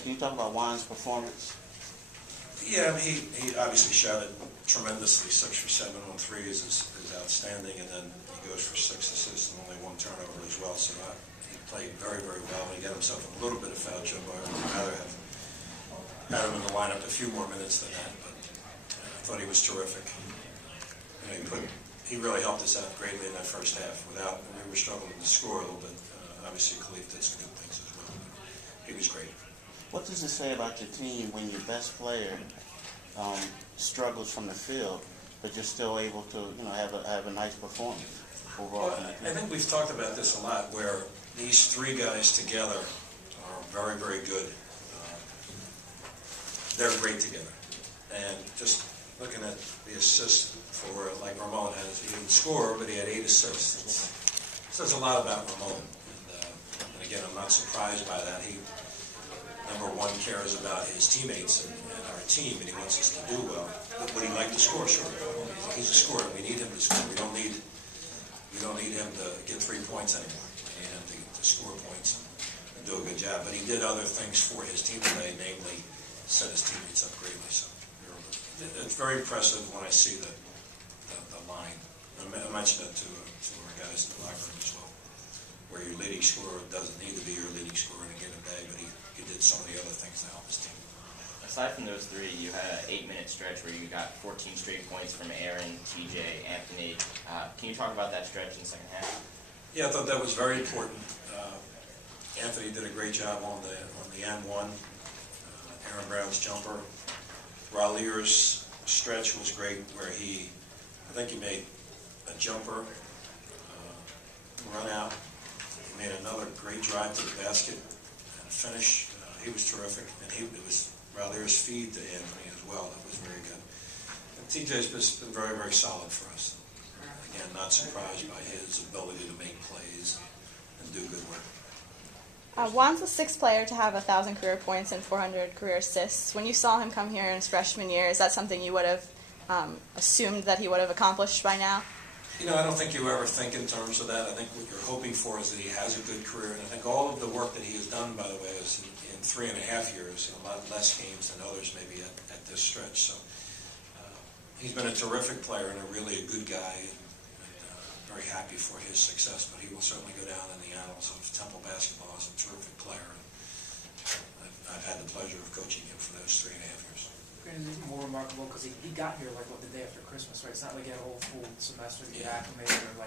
Coach, can you talk about Juan's performance? Yeah, I mean, he obviously shot it tremendously. 6 for 7 on threes is outstanding, and then he goes for 6 assists and only 1 turnover as well. So he played very, very well. He got himself a little bit of foul trouble. I would rather have had him in the lineup a few more minutes than that, but I thought he was terrific. You know, he really helped us out greatly in that first half. We were struggling to score a little bit. Obviously, Khalif did some good things as well. He was great. What does it say about your team when your best player struggles from the field, but you're still able to, have a nice performance overall? Well, I think we've talked about this a lot, where these 3 guys together are very, very good. They're great together. And just looking at the assists for, like Ramon has, he didn't score, but he had 8 assists. It says a lot about Ramon. And again, I'm not surprised by that. He, number one, cares about his teammates and our team, and he wants us to do well. Would he like to score? Sure. He's a scorer. We need him to score. We don't need him to get 3 points anymore. We need him to score points and do a good job. But he did other things for his team today, namely set his teammates up greatly. So it's very impressive when I see the line. I mentioned that to our guys in the locker room as well, where your leading scorer doesn't need to be your leading scorer in a given day, but he did so many other things to help his team. Aside from those 3, you had an 8-minute stretch where you got 14 straight points from Aaron, TJ, Anthony. Can you talk about that stretch in the second half? Yeah, I thought that was very important. Anthony did a great job on the end one. Aaron Brown's jumper. Ralier's stretch was great, where I think he made a jumper, run out. He made another great drive to the basket and a finish. He was terrific, and it was Ralier's feed to Anthony as well. That was very good. And TJ's been very, very solid for us. Again, not surprised by his ability to make plays and do good work. Juan's the 6th player to have 1,000 career points and 400 career assists. When you saw him come here in his freshman year, is that something you would have assumed that he would have accomplished by now? I don't think you ever think in terms of that. I think what you're hoping for is that he has a good career, and I think all of the work that he has done, by the way, is in 3.5 years, a lot less games than others maybe at this stretch. So he's been a terrific player and a really good guy, and very happy for his success, but he will certainly go down in the annals of Temple basketball as a terrific player. I've had the pleasure of coaching him for those 3.5 years. It's more remarkable because he got here the day after Christmas, right? It's not like he had a whole full semester to get acclimated or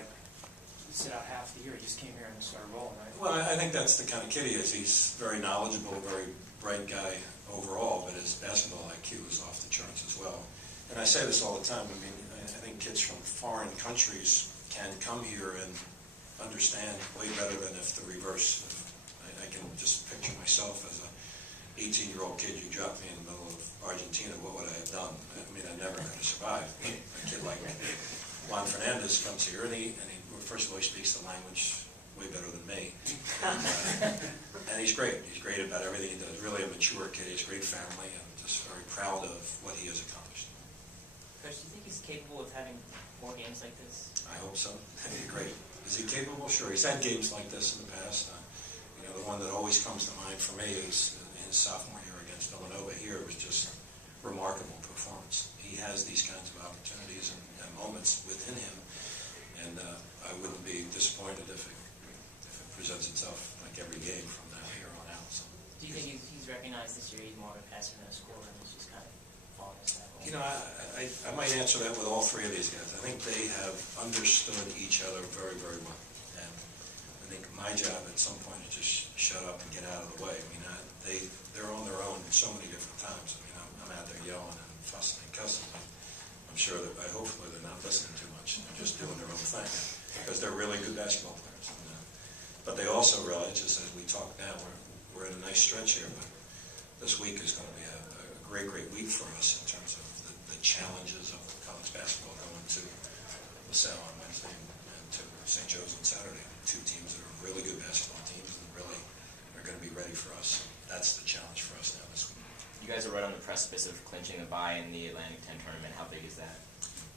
sit out half the year. He just came here and started rolling, right? Well, I think that's the kind of kid he is. He's very knowledgeable, very bright guy overall, but his basketball IQ is off the charts as well. And I say this all the time. I mean, I think kids from foreign countries can come here and understand way better than if the reverse. I can just picture myself as a 18-year-old kid. You dropped me in the middle of Argentina, what would I have done? I mean, I never could have survived. A kid like Juan Fernandez comes here, and he first of all, he speaks the language way better than me. And he's great. He's great about everything he does. Really a mature kid. He has a great family, and just very proud of what he has accomplished. Coach, do you think he's capable of having more games like this? I hope so. That'd be great. Is he capable? Sure. He's had games like this in the past. The one that always comes to mind for me is his sophomore year against Villanova. Here it was just remarkable performance. He has these kinds of opportunities and moments within him, and I wouldn't be disappointed if it presents itself like every game from now here on out. So. Do you think he's recognized this year he's more of a passer than a scorer, and he's just kind of falling into that role? I might answer that with all 3 of these guys. I think they have understood each other very, very well. And I think my job at some point is just shut up and get out of the way. I mean, they're on their own so many different times. I mean, I'm out there yelling and fussing and cussing. I'm sure that hopefully they're not listening too much. They're just doing their own thing because they're really good basketball players. But they also realize, just as we talk now, we're in a nice stretch here, but this week is going to be a great, great week for us in terms of the challenges of college basketball going to LaSalle on Wednesday and to St. Joe's on Saturday. 2 teams that are really good basketball teams and really are going to be ready for us. That's the challenge for us now this week. You guys are right on the precipice of clinching a bye in the Atlantic 10 tournament. How big is that?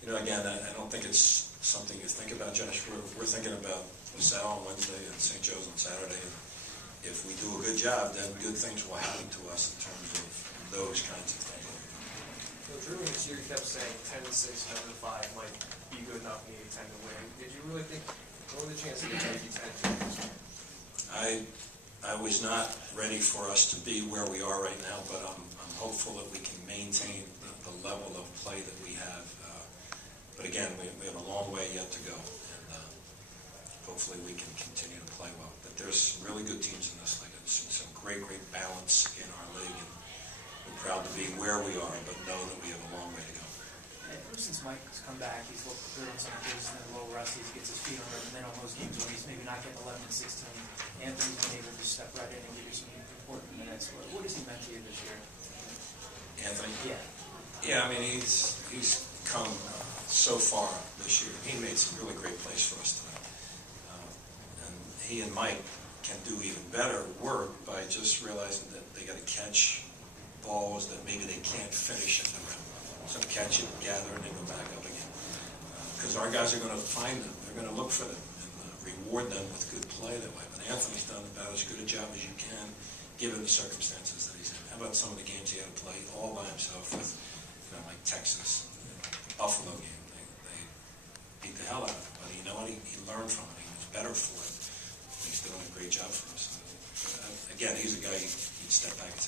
Again, I don't think it's something you think about, Josh. We're thinking about LaSalle on Wednesday and St. Joe's on Saturday. if we do a good job, then good things will happen to us in terms of those kinds of things. Well, Drew, this year you kept saying 10-6, 11-5 might be good enough, maybe 10 to win. Did you really think, what were the chances it might be 10 to win? I was not ready for us to be where we are right now, but I'm hopeful that we can maintain the level of play that we have. But again, we have a long way yet to go, and hopefully we can continue to play well. But there's some really good teams in this league. There's some great balance in our league, and we're proud to be where we are, but know that we have a long way to go. Ever since Mike's come back, he's looked good on some occasions in a little rusty. He gets his feet under him, and then on those games when he's maybe not getting 11 and 16, Anthony's been able to step right in and give you some important minutes. What has he meant to you this year? Anthony? Yeah. Yeah, I mean, he's come so far this year. He made some really great plays for us tonight. And he and Mike can do even better work by just realizing that they got to catch balls that maybe they can't finish in the rim. So catch it, gather, and then go back up again. Because our guys are going to find them. They're going to look for them and reward them with good play that way. But Anthony's done about as good a job as you can, given the circumstances that he's in. How about some of the games he had to play all by himself with, like Texas, the Buffalo game. They beat the hell out of him. But you know what? He learned from it. He was better for it. He's doing a great job for us. Again, he's a guy you'd step back and say,